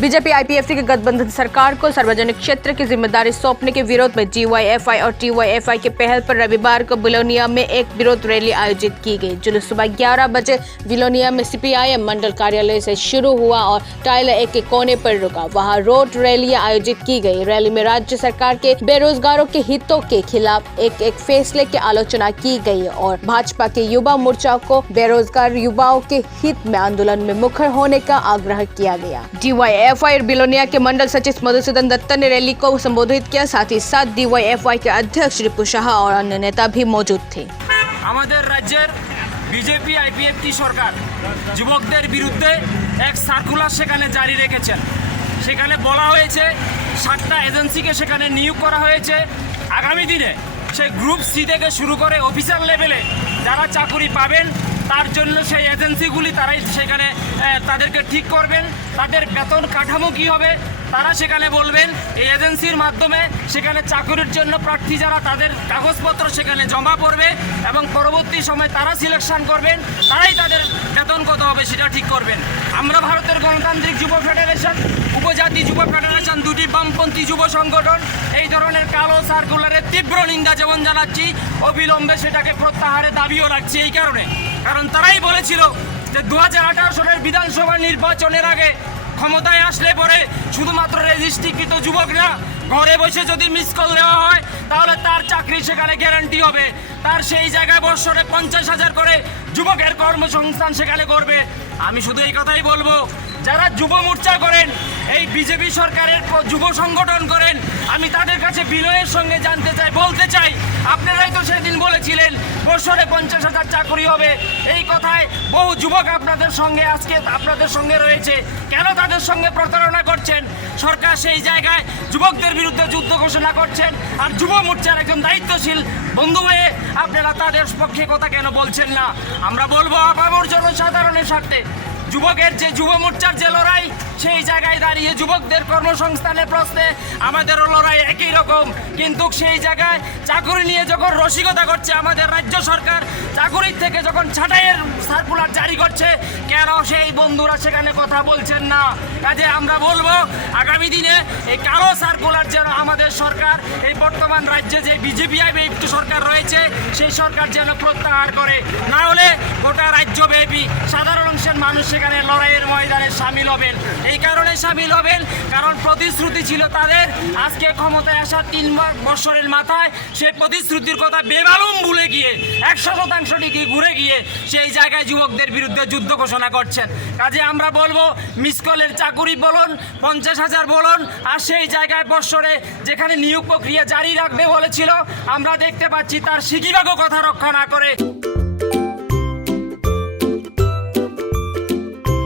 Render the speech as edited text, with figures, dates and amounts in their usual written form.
BJP IPFT के गठबंधन सरकार को सार्वजनिक क्षेत्र की जिम्मेदारी सौंपने के विरोध में डीवाईएफआई और टीवाईएफआई के पहल पर रविवार को बिलोनिया में एक विरोध रैली आयोजित की गई। जुलूस सुबह 11 बजे बिलोनिया में सीपीआईएम मंडल कार्यालय से शुरू हुआ और टाइलर 1 के कोने पर रुका। वहां रोड रैलियां आयोजित की गई। रैली में राज्य सरकार के बेरोजगारों के हितों के खिलाफ एक फैसले की आलोचना की गई और भाजपा के युवा मोर्चा को बेरोजगार युवाओं के हित में आंदोलन में मुखर होने का आग्रह किया गया। डीवाईएफआई बिलोनिया के मंडल सचिव मधुसूदन दत्ता ने रैली को संबोधित किया। साथ ही साथ डीवाईएफआई के अध्यक्ष रिपु शाह और अन्य नेता भी मौजूद थे। আমাদের রাজ্যের বিজেপি আইপিএফটি সরকার যুবকদের বিরুদ্ধে এক সার্কুলার সেখানে জারি রেখেছেন। সেখানে বলা হয়েছে 7টা এজেন্সিকে সেখানে নিয়োগ করা হয়েছে। আগামী দিনে সেই গ্রুপ সি থেকে শুরু করে অফিসার লেভেলে যারা চাকরি পাবেন তার জন্য সেই এজেন্সিগুলি তারাই সেখানে তাদেরকে ঠিক করবেন। তাদের বেতন কাঠামো কী হবে তারা সেখানে বলবেন। এই এজেন্সির মাধ্যমে সেখানে চাকরির জন্য প্রার্থী যারা তাদের কাগজপত্র সেখানে জমা পড়বে এবং পরবর্তী সময় তারা সিলেকশন করবেন, তারাই তাদের বেতন কত হবে সেটা ঠিক করবেন। আমরা ভারতের গণতান্ত্রিক যুব ফেডারেশন, উপজাতি যুব ফেডারেশন, দুটি বামপন্থী যুব সংগঠন এই ধরনের কালো সার্কুলারের তীব্র নিন্দা যেমন জানাচ্ছি, অবিলম্বে সেটাকে প্রত্যাহারের দাবিও রাখছি। এই কারণ তারাই বলেছিল যে 2018 সালের বিধানসভা নির্বাচনের আগে ক্ষমতায় আসলে পরে শুধুমাত্র রেজিস্ট্রিকৃত যুবকরা ঘরে বসে যদি মিস কল দেওয়া হয় তাহলে তার চাকরি সেখানে গ্যারান্টি হবে। তার সেই জায়গায় বছরে 50,000 করে যুবকের কর্মসংস্থান সেখানে করবে। আমি শুধু এই কথাই বলবো, যারা যুব মোর্চা করেন, এই বিজেপি সরকারের যুব সংগঠন করেন, আমি তাদের কাছে বিনয়ের সঙ্গে বলতে চাই আপনারাই তো সেদিন বলেছিলেন বছরে 50,000 চাকরি হবে। এই কথায় বহু যুবক আপনাদের সঙ্গে রয়েছে। কেন তাদের সঙ্গে প্রতারণা করছেন? সরকার সেই জায়গায় যুবকদের বিরুদ্ধে যুদ্ধ ঘোষণা করছেন, আর যুব মোর্চার একজন দায়িত্বশীল বন্ধু হয়ে আপনারা তাদের পক্ষে কথা কেন বলছেন না? আমরা বলবো আপামর জনসাধারণের স্বার্থে যুবকের যে যুব মোর্চার যে লড়াই, সেই জায়গায় দাঁড়িয়ে যুবকদের কর্মসংস্থানের প্রশ্নে আমাদেরও লড়াই একই রকম। কিন্তু সেই জায়গায় চাকরি নিয়ে যখন রসিকতা করছে আমাদের রাজ্য সরকার, চাকরির থেকে যখন ছাঁটাইয়ের সার্কুলার জারি করছে, কেন সেই বন্ধুরা সেখানে কথা বলছেন না? কাজে আমরা বলবো আগামী দিনে এই কালো সার্কুলার যেন আমাদের সরকার, এই বর্তমান রাজ্যে যে বিজেপি আইপিএফটি সরকার রয়েছে সেই সরকার যেন প্রত্যাহার করে, না হলে গোটা রাজ্যব্যাপী সাধারণ অংশের মানুষ সেখানে লড়াইয়ের ময়দানে সামিল হবেন। এই কারণে সামিল হবেন কারণ প্রতিশ্রুতি ছিল তাদের, আজকে ক্ষমতায় আসা 3 বছরের মাথায় সেই প্রতিশ্রুতির কথা বেমালুম ভুলে গিয়ে 100% দিকে ঘুরে গিয়ে সেই জায়গায় যুবকদের বিরুদ্ধে যুদ্ধ ঘোষণা করছেন। কাজে আমরা বলবো মিসকলের চাকুরি বলুন, 50,000 বলুন, আর সেই জায়গায় বছরে যেখানে নিয়োগ প্রক্রিয়া জারি রাখবে বলেছিল, আমরা দেখতে পাচ্ছি তার সিকিভাগও কথা রক্ষা না করে